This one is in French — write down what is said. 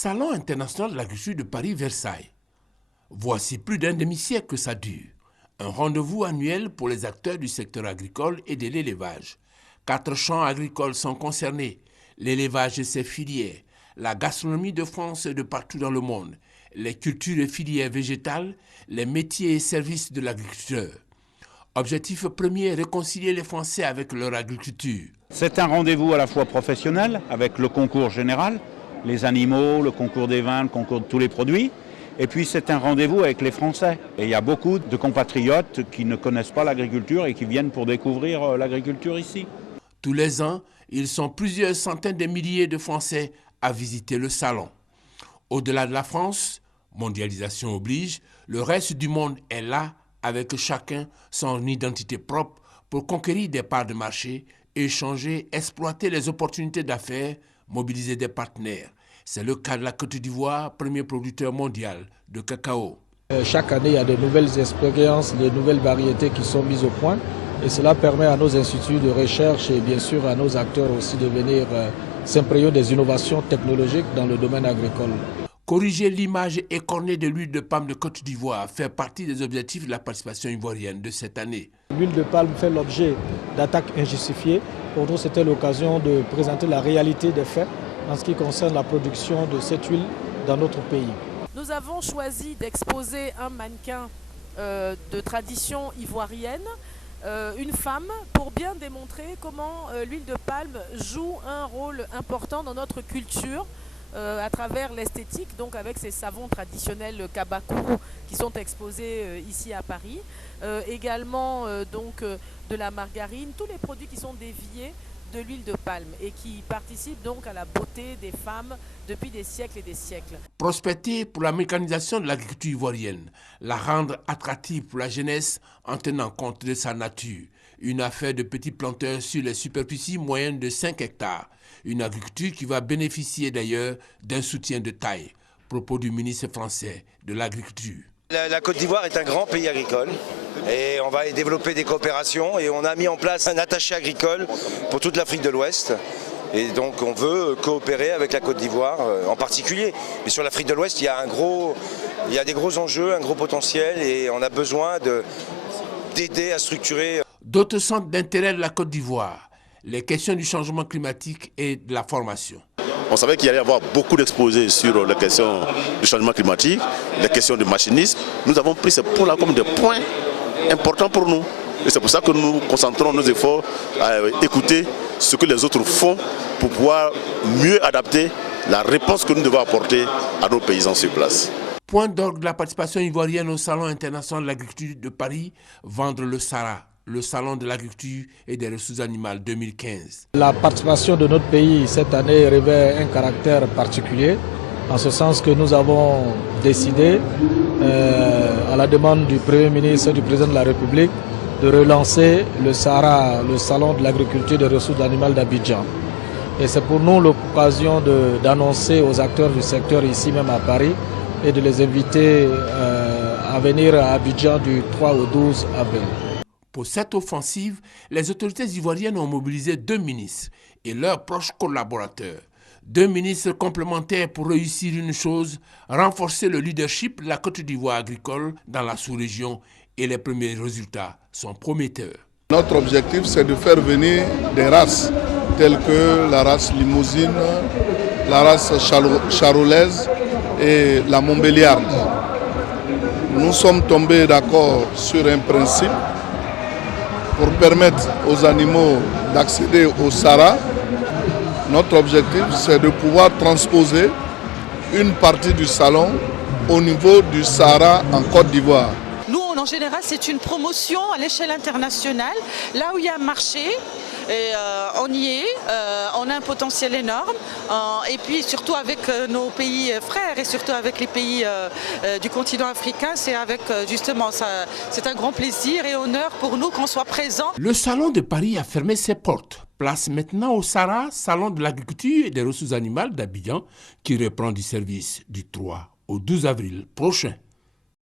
Salon international de l'agriculture de Paris-Versailles. Voici plus d'un demi-siècle que ça dure. Un rendez-vous annuel pour les acteurs du secteur agricole et de l'élevage. 4 champs agricoles sont concernés. L'élevage et ses filières, la gastronomie de France et de partout dans le monde, les cultures et filières végétales, les métiers et services de l'agriculteur. Objectif premier, réconcilier les Français avec leur agriculture. C'est un rendez-vous à la fois professionnel, avec le concours général, les animaux, le concours des vins, le concours de tous les produits. Et puis c'est un rendez-vous avec les Français. Et il y a beaucoup de compatriotes qui ne connaissent pas l'agriculture et qui viennent pour découvrir l'agriculture ici. Tous les ans, ils sont plusieurs centaines de milliers de Français à visiter le salon. Au-delà de la France, mondialisation oblige, le reste du monde est là avec chacun son identité propre pour conquérir des parts de marché, échanger, exploiter les opportunités d'affaires, mobiliser des partenaires. C'est le cas de la Côte d'Ivoire, premier producteur mondial de cacao. Chaque année, il y a de nouvelles expériences, de nouvelles variétés qui sont mises au point. Et cela permet à nos instituts de recherche et bien sûr à nos acteurs aussi de venir s'imprégner des innovations technologiques dans le domaine agricole. Corriger l'image écornée de l'huile de palme de Côte d'Ivoire fait partie des objectifs de la participation ivoirienne de cette année. L'huile de palme fait l'objet d'attaques injustifiées. Pour nous, c'était l'occasion de présenter la réalité des faits en ce qui concerne la production de cette huile dans notre pays. Nous avons choisi d'exposer un mannequin de tradition ivoirienne, une femme, pour bien démontrer comment l'huile de palme joue un rôle important dans notre culture à travers l'esthétique, donc avec ces savons traditionnels Kabakuru qui sont exposés ici à Paris. Également donc de la margarine, tous les produits qui sont déviés de l'huile de palme et qui participent donc à la beauté des femmes depuis des siècles et des siècles. Prospecter pour la mécanisation de l'agriculture ivoirienne, la rendre attractive pour la jeunesse en tenant compte de sa nature. Une affaire de petits planteurs sur les superficies moyennes de 5 hectares. Une agriculture qui va bénéficier d'ailleurs d'un soutien de taille. Propos du ministre français de l'Agriculture. La Côte d'Ivoire est un grand pays agricole et on va développer des coopérations et on a mis en place un attaché agricole pour toute l'Afrique de l'Ouest. Et donc on veut coopérer avec la Côte d'Ivoire en particulier. Mais sur l'Afrique de l'Ouest, il y a des gros enjeux, un gros potentiel et on a besoin d'aider à structurer. D'autres centres d'intérêt de la Côte d'Ivoire, les questions du changement climatique et de la formation. On savait qu'il allait y avoir beaucoup d'exposés sur les questions du changement climatique, les questions du machinisme. Nous avons pris ces points-là comme des points importants pour nous. Et c'est pour ça que nous concentrons nos efforts à écouter ce que les autres font pour pouvoir mieux adapter la réponse que nous devons apporter à nos paysans sur place. Point d'orgue de la participation ivoirienne au Salon international de l'agriculture de Paris, vendre le SARA, le Salon de l'agriculture et des ressources animales 2015. La participation de notre pays cette année revêt un caractère particulier, en ce sens que nous avons décidé, à la demande du Premier ministre et du Président de la République, de relancer le SARA, le Salon de l'agriculture et des ressources animales d'Abidjan. Et c'est pour nous l'occasion d'annoncer aux acteurs du secteur ici même à Paris et de les inviter à venir à Abidjan du 3 au 12 avril. Pour cette offensive, les autorités ivoiriennes ont mobilisé 2 ministres et leurs proches collaborateurs. 2 ministres complémentaires pour réussir une chose, renforcer le leadership de la Côte d'Ivoire agricole dans la sous-région et les premiers résultats sont prometteurs. Notre objectif, c'est de faire venir des races telles que la race limousine, la race charolaise et la montbéliarde. Nous sommes tombés d'accord sur un principe pour permettre aux animaux d'accéder au SARA. Notre objectif, c'est de pouvoir transposer une partie du salon au niveau du SARA en Côte d'Ivoire. Nous, en général, c'est une promotion à l'échelle internationale, là où il y a un marché. Et on y est, on a un potentiel énorme et puis surtout avec nos pays frères et surtout avec les pays du continent africain, c'est avec justement ça, c'est un grand plaisir et honneur pour nous qu'on soit présents. Le Salon de Paris a fermé ses portes. Place maintenant au SARA, Salon de l'agriculture et des ressources animales d'Abidjan, qui reprend du service du 3 au 12 avril prochain.